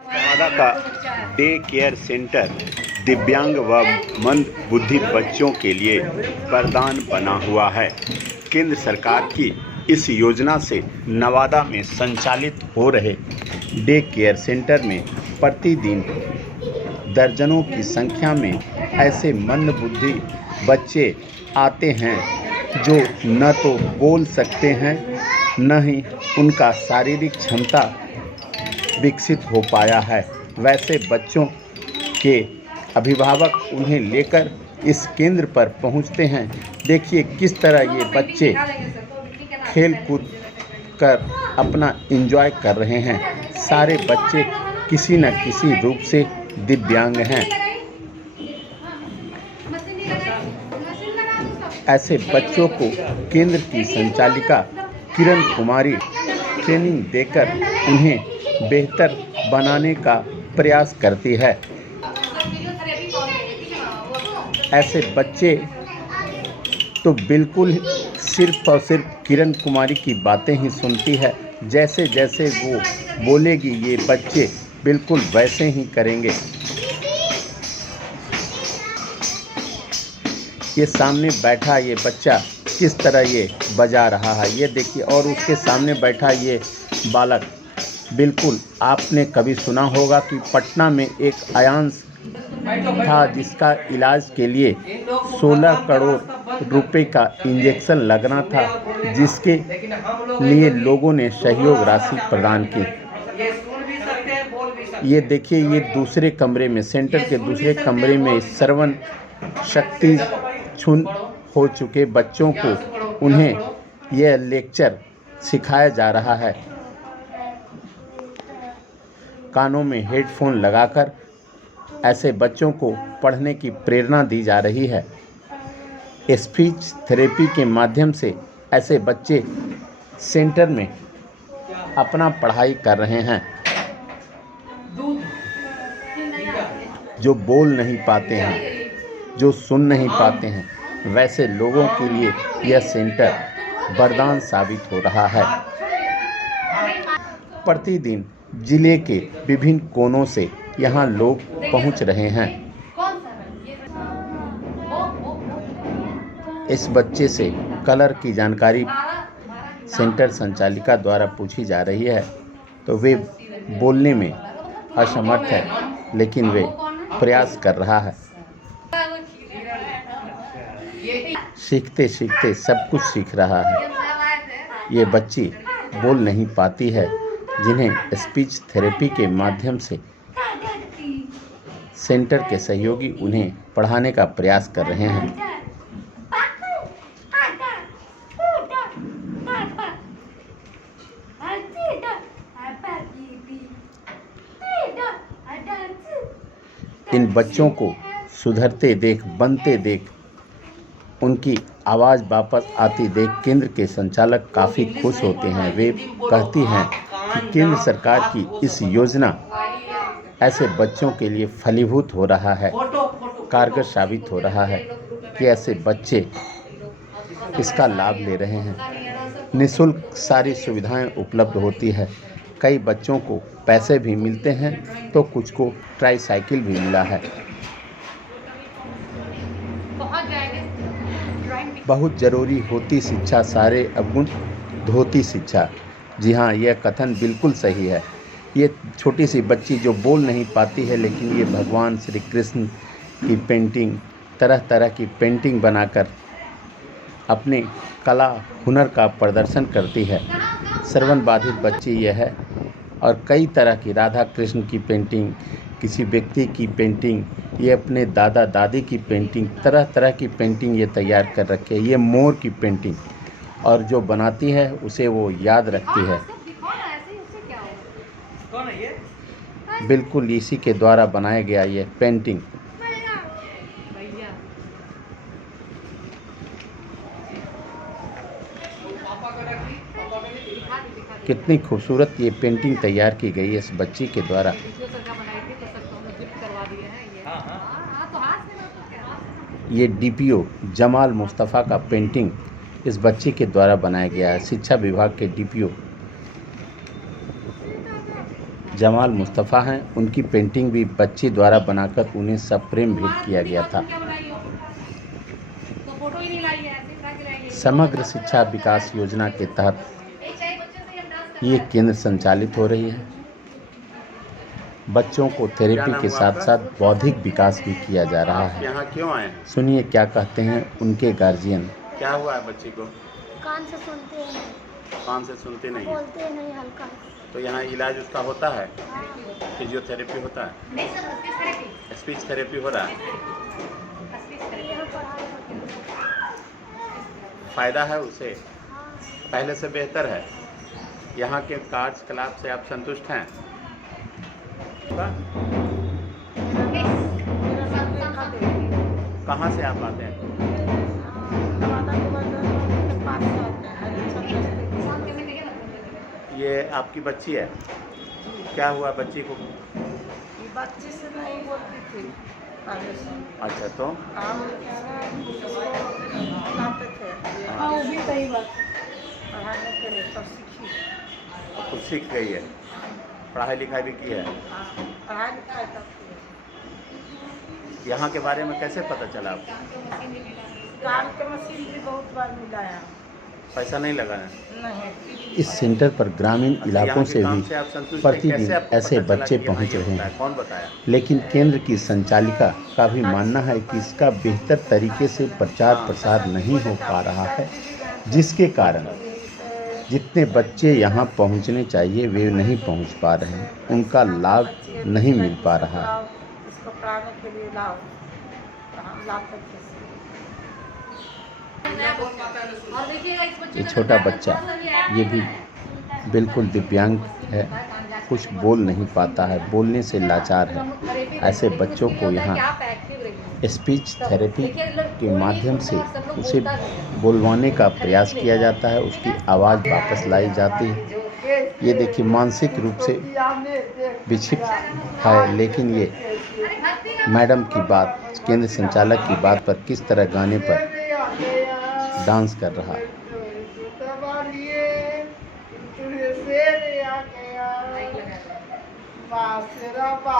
नवादा का day care centre दिव्यांग व मंदबुद्धि बच्चों के लिए वरदान बना हुआ है। केंद्र सरकार की इस योजना से नवादा में संचालित हो रहे डे केयर सेंटर में प्रतिदिन दर्जनों की संख्या में ऐसे मंदबुद्धि बच्चे आते हैं जो न तो बोल सकते हैं, न ही उनका शारीरिक क्षमता विकसित हो पाया है। वैसे बच्चों के अभिभावक उन्हें लेकर इस केंद्र पर पहुंचते हैं। देखिए किस तरह ये बच्चे खेल कूद कर अपना एंजॉय कर रहे हैं। सारे बच्चे किसी न किसी रूप से दिव्यांग हैं। ऐसे बच्चों को केंद्र की संचालिका किरण कुमारी ट्रेनिंग देकर उन्हें बेहतर बनाने का प्रयास करती है। ऐसे बच्चे तो बिल्कुल सिर्फ और सिर्फ किरण कुमारी की बातें ही सुनती है। जैसे जैसे वो बोलेगी ये बच्चे बिल्कुल वैसे ही करेंगे। ये सामने बैठा ये बच्चा किस तरह ये बजा रहा है, ये देखिए। और उसके सामने बैठा ये बालक, बिल्कुल आपने कभी सुना होगा कि पटना में एक आयांश था जिसका इलाज के लिए 16 करोड़ रुपए का इंजेक्शन लगना था, जिसके लिए लोगों ने सहयोग राशि प्रदान की। ये देखिए, ये दूसरे कमरे में, सेंटर के दूसरे कमरे में श्रवण शक्ति क्षुण हो चुके बच्चों को उन्हें यह लेक्चर सिखाया जा रहा है। कानों में हेडफोन लगाकर ऐसे बच्चों को पढ़ने की प्रेरणा दी जा रही है। स्पीच थेरेपी के माध्यम से ऐसे बच्चे सेंटर में अपना पढ़ाई कर रहे हैं। जो बोल नहीं पाते हैं, जो सुन नहीं पाते हैं, वैसे लोगों के लिए यह सेंटर वरदान साबित हो रहा है। प्रतिदिन जिले के विभिन्न कोनों से यहाँ लोग पहुँच रहे हैं। इस बच्चे से कलर की जानकारी सेंटर संचालिका द्वारा पूछी जा रही है, तो वे बोलने में असमर्थ है, लेकिन वे प्रयास कर रहा है। सीखते सीखते सब कुछ सीख रहा है। ये बच्ची बोल नहीं पाती है, जिन्हें स्पीच थेरेपी के माध्यम से सेंटर के सहयोगी उन्हें पढ़ाने का प्रयास कर रहे हैं। इन बच्चों को सुधरते देख, बनते देख, उनकी आवाज़ वापस आती देख केंद्र के संचालक काफ़ी खुश होते हैं। वे कहती हैं कि केंद्र सरकार की इस योजना ऐसे बच्चों के लिए फलीभूत हो रहा है, कारगर साबित हो रहा है कि ऐसे बच्चे इसका लाभ ले रहे हैं। निःशुल्क सारी सुविधाएं उपलब्ध होती है। कई बच्चों को पैसे भी मिलते हैं, तो कुछ को ट्राईसाइकिल भी मिला है। बहुत ज़रूरी होती शिक्षा सारे अवगुण धोती शिक्षा। जी हाँ, यह कथन बिल्कुल सही है। ये छोटी सी बच्ची जो बोल नहीं पाती है, लेकिन ये भगवान श्री कृष्ण की पेंटिंग, तरह तरह की पेंटिंग बनाकर अपने कला हुनर का प्रदर्शन करती है। श्रवण बाधित बच्ची यह है, और कई तरह की राधा कृष्ण की पेंटिंग, किसी व्यक्ति की पेंटिंग, ये अपने दादा दादी की पेंटिंग, तरह तरह की पेंटिंग ये तैयार कर रखे है। ये मोर की पेंटिंग, और जो बनाती है उसे वो याद रखती है। बिल्कुल इसी के द्वारा बनाया गया ये पेंटिंग। कितनी खूबसूरत ये पेंटिंग तैयार की गई है इस बच्ची के द्वारा। ये डीपीओ जमाल मुस्तफ़ा का पेंटिंग इस बच्ची के द्वारा बनाया गया है। शिक्षा विभाग के डीपीओ जमाल मुस्तफ़ा हैं। उनकी पेंटिंग भी बच्ची द्वारा बनाकर उन्हें सफ्रेम भेंट किया गया था। समग्र शिक्षा विकास योजना के तहत ये केंद्र संचालित हो रही है। बच्चों को थेरेपी के साथ साथ बौद्धिक विकास भी किया जा रहा है। यहाँ क्यों आए? सुनिए क्या कहते हैं उनके गार्जियन। क्या हुआ है बच्ची को? कान से सुनते हैं, कान से सुनती नहीं है। बोलते नहीं हल्का। तो यहाँ इलाज उसका होता है? हाँ, फिजियोथेरेपी होता है? स्पीच थेरेपी हो रहा है? यहाँ पढ़ाई होती है। फ़ायदा है उसे? हाँ, पहले से बेहतर है? यहाँ के कार्यकलाप से आप संतुष्ट हैं? कहाँ से आप आते हैं? ये आपकी बच्ची है? क्या हुआ बच्ची को? बच्ची से नहीं बोलती थी पहले से। अच्छा तो हम बताते थे। हाँ, वो भी सही बात। पढ़ाने के लिए तब सीखी। खुद सीख गई है? पढ़ाई लिखाई भी की है? हाँ, पढ़ाई लिखाई तब की। यहाँ के बारे में कैसे पता चला आपको? काम के मशीन भी बहुत बार मिलाया। पैसा नहीं लगा है? नहीं। इस सेंटर पर ग्रामीण इलाकों से भी से आप संतुष्ट हैं? प्रतिदिन कैसे आपको ऐसे पता चला बच्चे कि यहाँ पहुंच ये रहे होता है? हैं। कौन बताया? लेकिन केंद्र की संचालिका का भी मानना है कि इसका बेहतर तरीके से प्रचार प्रसार नहीं हो पा रहा है, जिसके कारण जितने बच्चे यहाँ पहुँचने चाहिए वे नहीं पहुँच पा रहे हैं, उनका लाभ नहीं मिल पा रहा है। इसको पढ़ाने के लिए लाओ, हम लाते थे। ये छोटा बच्चा ये भी बिल्कुल दिव्यांग है, कुछ बोल नहीं पाता है, बोलने से लाचार है। ऐसे बच्चों को यहाँ स्पीच थेरेपी के माध्यम से उसे बुलवाने का प्रयास किया जाता है, उसकी आवाज़ वापस लाई जाती है। ये देखिए मानसिक रूप से विक्षिप्त है, लेकिन ये मैडम की बात, केंद्र संचालक की बात पर किस तरह गाने पर डांस कर रहा है।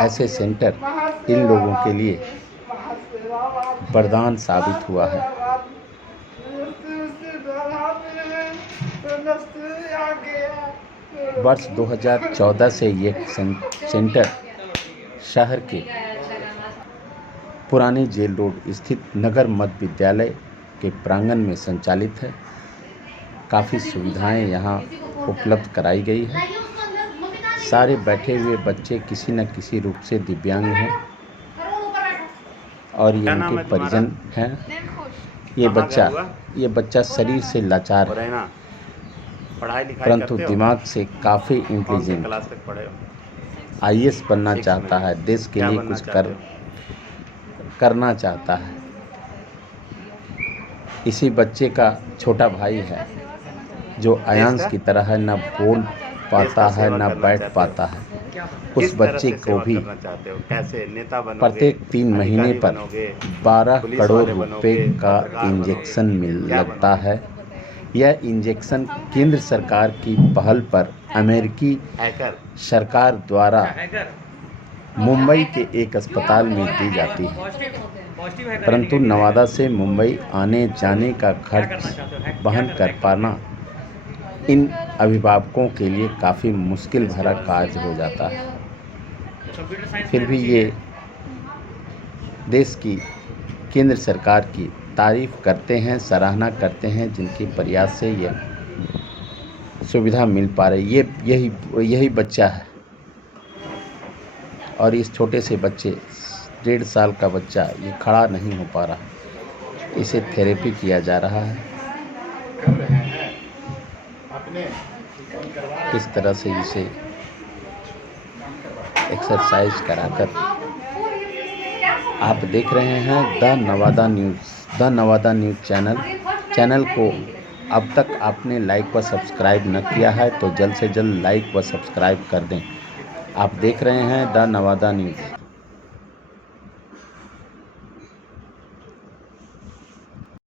ऐसे सेंटर इन लोगों के लिए वरदान साबित हुआ है। वर्ष 2014 से ये सेंटर शहर के पुराने जेल रोड स्थित नगर मध्य विद्यालय के प्रांगण में संचालित है। काफ़ी सुविधाएं यहाँ उपलब्ध कराई गई है। सारे बैठे हुए बच्चे किसी न किसी रूप से दिव्यांग हैं और ये उनके परिजन हैं। ये बच्चा शरीर से लाचार है, परंतु दिमाग से काफ़ी इंटेलिजेंट, IAS बनना चाहता है, देश के लिए कुछ करना चाहता है। इसी बच्चे का छोटा भाई है जो अयांश की तरह है, न बोल पाता है न बैठ पाता है। उस बच्चे को भी प्रत्येक 3 महीने पर 12 करोड़ रुपए का इंजेक्शन लगता है। यह इंजेक्शन केंद्र सरकार की पहल पर अमेरिकी सरकार द्वारा मुंबई के एक अस्पताल में दी जाती है, परंतु नवादा से मुंबई आने जाने का खर्च वहन कर पाना इन अभिभावकों के लिए काफ़ी मुश्किल भरा कार्य हो जाता है। फिर भी ये देश की केंद्र सरकार की तारीफ करते हैं, सराहना करते हैं, जिनके प्रयास से ये सुविधा मिल पा रही। यही बच्चा है और इस छोटे से बच्चे 1.5 साल का बच्चा ये खड़ा नहीं हो पा रहा, इसे थेरेपी किया जा रहा है। किस तरह से इसे एक्सरसाइज कराकर आप देख रहे हैं द नवादा न्यूज़ चैनल को अब तक आपने लाइक व सब्सक्राइब न किया है तो जल्द से जल्द लाइक व सब्सक्राइब कर दें। आप देख रहे हैं द नवादा न्यूज़।